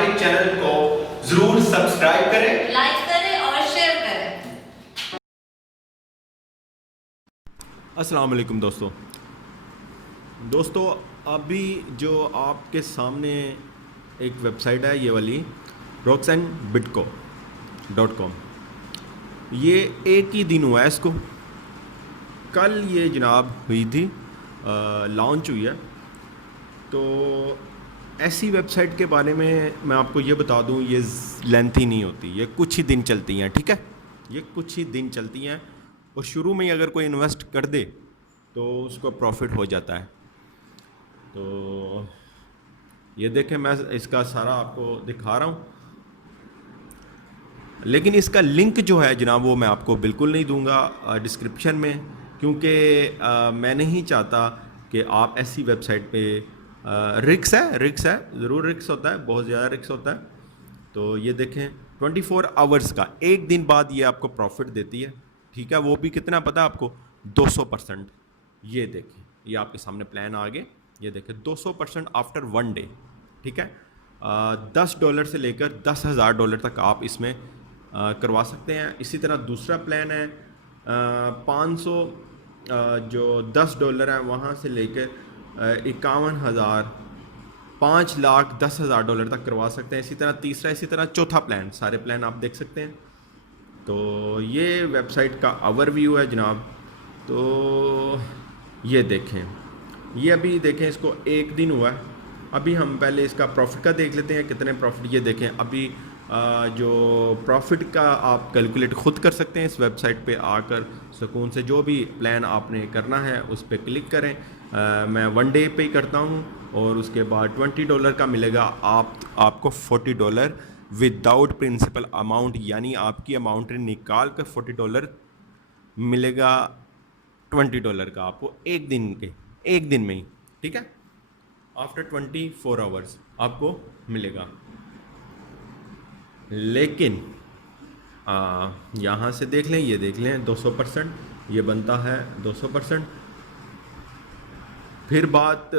हमारे चैनल को जरूर सब्सक्राइब करें, लाइक करें और शेयर करें। अस्सलाम वालेकुम दोस्तों, अभी जो आपके सामने एक वेबसाइट है ये वाली roxandbitco.com, ये एक ही दिन हुआ है इसको, कल ये जनाब हुई थी, लॉन्च हुई है। तो ऐसी वेबसाइट के बारे में मैं आपको ये बता दूं, ये लेंथी नहीं होती, ये कुछ ही दिन चलती हैं, ठीक है, ये कुछ ही दिन चलती हैं और शुरू में ही अगर कोई इन्वेस्ट कर दे तो उसको प्रॉफिट हो जाता है। तो ये देखें, मैं इसका सारा आपको दिखा रहा हूँ, लेकिन इसका लिंक जो है जनाब वो मैं आपको बिल्कुल नहीं दूंगा डिस्क्रिप्शन में, क्योंकि मैं नहीं चाहता कि आप ऐसी वेबसाइट पे रिक्स है, ज़रूर रिक्स होता है, बहुत ज़्यादा रिक्स होता है। तो ये देखें 24 आवर्स का, एक दिन बाद ये आपको प्रॉफिट देती है, ठीक है, वो भी कितना पता है आपको, 200%। ये देखें, ये आपके सामने प्लान आ गए, ये देखें 200% आफ्टर 1 डे, ठीक है। $10 से लेकर $10,000 तक आप इसमें करवा सकते हैं। इसी तरह दूसरा प्लान है 500 जो $10 है वहाँ से लेकर 51,000 $5,10,000 तक करवा सकते हैं। इसी तरह तीसरा, इसी तरह चौथा प्लान, सारे प्लान आप देख सकते हैं। तो ये वेबसाइट का ओवरव्यू है जनाब। तो ये देखें, ये अभी देखें, इसको एक दिन हुआ है। अभी हम पहले इसका प्रॉफिट का देख लेते हैं, कितने प्रॉफिट। ये देखें अभी जो प्रॉफिट का आप कैलकुलेट ख़ुद कर सकते हैं इस वेबसाइट पे आकर सुकून से। जो भी प्लान आपने करना है उस पर क्लिक करें। मैं 1 डे पे ही करता हूँ और उसके बाद $20 का मिलेगा। आपको $40 विदाउट प्रिंसिपल अमाउंट, यानी आपकी अमाउंट निकाल कर $40 मिलेगा, $20 का आपको एक दिन में ही, ठीक है, आफ्टर 24 आवर्स आपको मिलेगा। लेकिन यहाँ से देख लें, ये देख लें 200%, ये बनता है 200%। फिर बात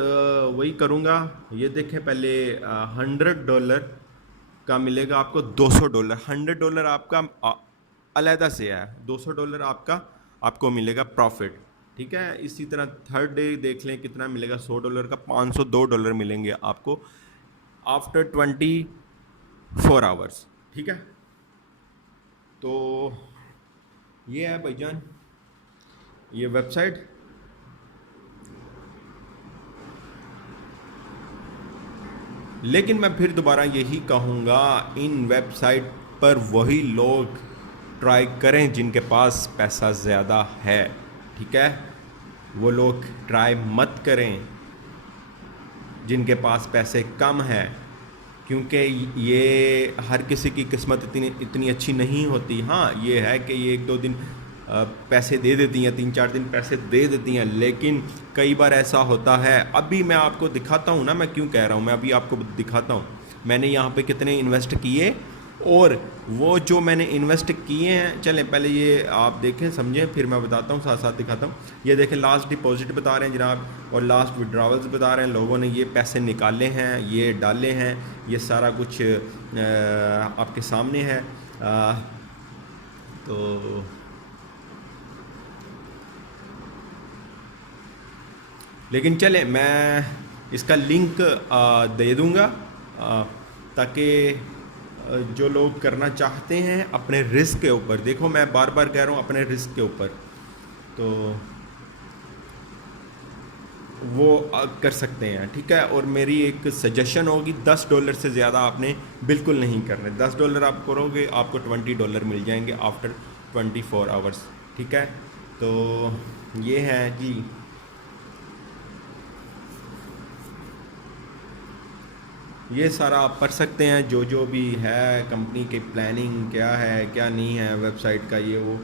वही करूँगा, ये देखें पहले $100 का मिलेगा आपको, $200, $100 आपका अलहदा से है, $200 आपको मिलेगा प्रॉफिट, ठीक है। इसी तरह थर्ड डे देख लें कितना मिलेगा, $100 का $502 मिलेंगे आपको आफ्टर 24 आवर्स, ठीक है। तो ये है भाईजान ये वेबसाइट। लेकिन मैं फिर दोबारा यही कहूँगा, इन वेबसाइट पर वही लोग ट्राई करें जिनके पास पैसा ज़्यादा है, ठीक है। वो लोग ट्राई मत करें जिनके पास पैसे कम है, क्योंकि ये हर किसी की किस्मत इतनी अच्छी नहीं होती। हाँ, ये है कि ये 1-2 दिन पैसे दे देती हैं, 3-4 दिन पैसे दे देती हैं, लेकिन कई बार ऐसा होता है। अभी मैं आपको दिखाता हूँ ना, मैं क्यों कह रहा हूँ, मैं अभी आपको दिखाता हूँ मैंने यहाँ पे कितने इन्वेस्ट किए, और वो जो मैंने इन्वेस्ट किए हैं, चलें पहले ये आप देखें समझें, फिर मैं बताता हूँ, साथ साथ दिखाता हूँ। ये देखें, लास्ट डिपॉजिट बता रहे हैं जनाब, और लास्ट विड्रॉवल्स बता रहे हैं, लोगों ने ये पैसे निकाले हैं, ये डाले हैं, ये सारा कुछ आपके सामने है। तो लेकिन चलें, मैं इसका लिंक दे दूँगा ताकि जो लोग करना चाहते हैं अपने रिस्क के ऊपर, देखो मैं बार बार कह रहा हूँ अपने रिस्क के ऊपर, तो वो कर सकते हैं, ठीक है। और मेरी एक सजेशन होगी, $10 से ज़्यादा आपने बिल्कुल नहीं करने। $10 आप करोगे आपको $20 मिल जाएंगे आफ्टर 24 आवर्स, ठीक है। तो ये है जी, ये सारा आप पढ़ सकते हैं, जो भी है कंपनी की प्लानिंग क्या है क्या नहीं है वेबसाइट का, ये वो।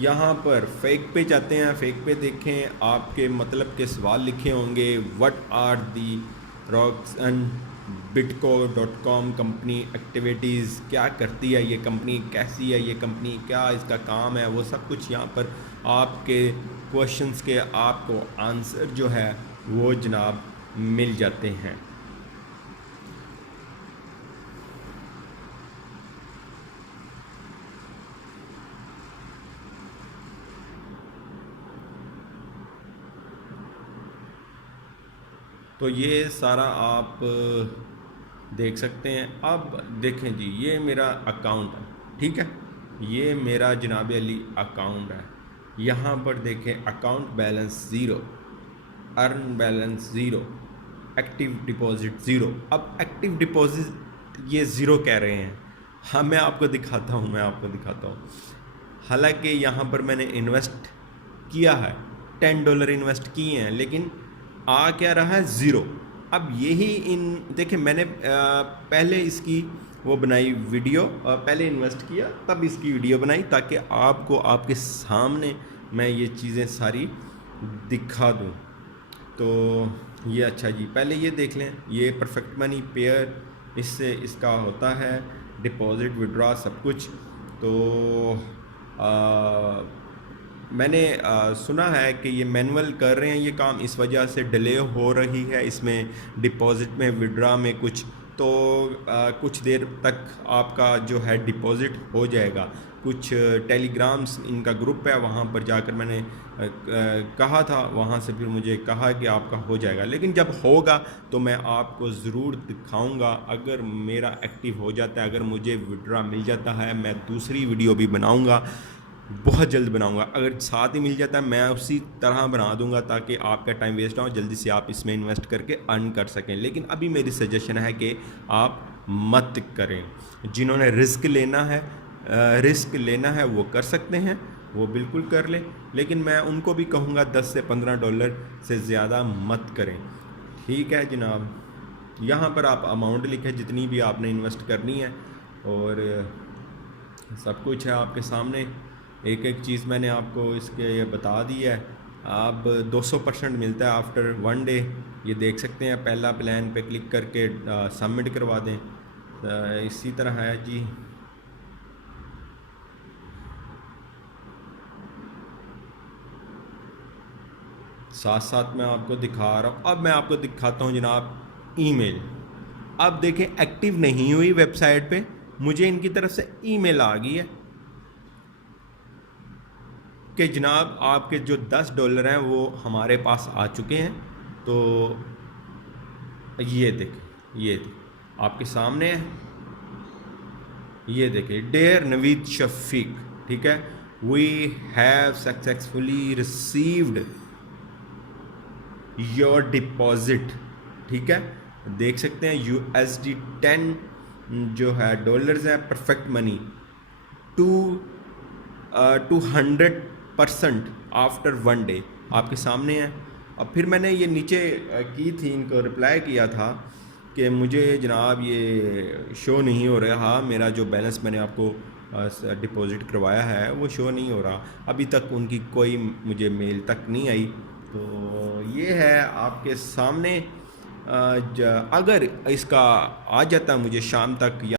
यहाँ पर फेक पे जाते हैं, फेक पे देखें, आपके मतलब के सवाल लिखे होंगे, what are the rocks and bitco.com company activities, क्या करती है ये कंपनी, कैसी है ये कंपनी, क्या इसका काम है, वो सब कुछ यहाँ पर आपके क्वेश्चंस के आपको आंसर जो है वो जनाब मिल जाते हैं। तो ये सारा आप देख सकते हैं। अब देखें जी, ये मेरा अकाउंट है, ठीक है, ये मेरा जनाब अली अकाउंट है। यहाँ पर देखें account balance zero, earn balance zero, active deposit zero. अब एक्टिव डिपॉजिट ये ज़ीरो कह रहे हैं। हाँ, मैं आपको दिखाता हूँ। हालांकि यहाँ पर मैंने इन्वेस्ट किया है, $10 इन्वेस्ट किए हैं, लेकिन आ क्या रहा है, ज़ीरो। अब यही देखिए, मैंने पहले इसकी वो बनाई वीडियो, पहले इन्वेस्ट किया तब इसकी वीडियो बनाई, ताकि आपको आपके सामने मैं ये चीज़ें सारी दिखा दूँ। तो ये अच्छा जी, पहले ये देख लें, ये परफेक्ट मनी पेयर, इससे इसका होता है डिपॉजिट विड्रॉ सब कुछ। तो मैंने सुना है कि ये मैनुअल कर रहे हैं ये काम, इस वजह से डिले हो रही है इसमें डिपॉजिट में, विड्रॉ में कुछ। तो कुछ देर तक आपका जो है डिपॉजिट हो जाएगा। कुछ टेलीग्राम्स इनका ग्रुप है, वहाँ पर जाकर मैंने कहा था, वहाँ से फिर मुझे कहा कि आपका हो जाएगा। लेकिन जब होगा तो मैं आपको ज़रूर दिखाऊंगा। अगर मेरा एक्टिव हो जाता है, अगर मुझे विड्रॉ मिल जाता है, मैं दूसरी वीडियो भी बनाऊंगा, बहुत जल्द बनाऊंगा। अगर साथ ही मिल जाता है मैं उसी तरह बना दूंगा, ताकि आपका टाइम वेस्ट ना हो, जल्दी से आप इसमें इन्वेस्ट करके अर्न कर सकें। लेकिन अभी मेरी सजेशन है कि आप मत करें। जिन्होंने रिस्क लेना है वो कर सकते हैं, वो बिल्कुल कर लें, लेकिन मैं उनको भी कहूँगा $10 से $15 से ज़्यादा मत करें। ठीक है जनाब, यहाँ पर आप अमाउंट लिखें जितनी भी आपने इन्वेस्ट करनी है, और सब कुछ है आपके सामने। एक एक चीज़ मैंने आपको इसके ये बता दी है। आप 200% मिलता है आफ्टर 1 डे, ये देख सकते हैं। पहला प्लान पे क्लिक करके सबमिट करवा दें। इसी तरह है जी, साथ साथ मैं आपको दिखा रहा हूँ। अब मैं आपको दिखाता हूँ जनाब ईमेल। अब देखें, एक्टिव नहीं हुई वेबसाइट पे, मुझे इनकी तरफ से ईमेल आ गई है कि जनाब आपके जो $10 हैं वो हमारे पास आ चुके हैं। तो ये देखें आपके सामने है, ये देखें, डियर नवीद शफीक, ठीक है, we have successfully received your deposit. ठीक है, देख सकते हैं USD 10 जो है डॉलर्स है, परफेक्ट मनी 200% आफ्टर 1 डे आपके सामने है। अब फिर मैंने ये नीचे की थी, इनको रिप्लाई किया था कि मुझे जनाब ये शो नहीं हो रहा, मेरा जो बैलेंस मैंने आपको डिपॉजिट करवाया है वो शो नहीं हो रहा। अभी तक उनकी कोई मुझे मेल तक नहीं आई। तो ये है आपके सामने। अगर इसका आ जाता मुझे शाम तक या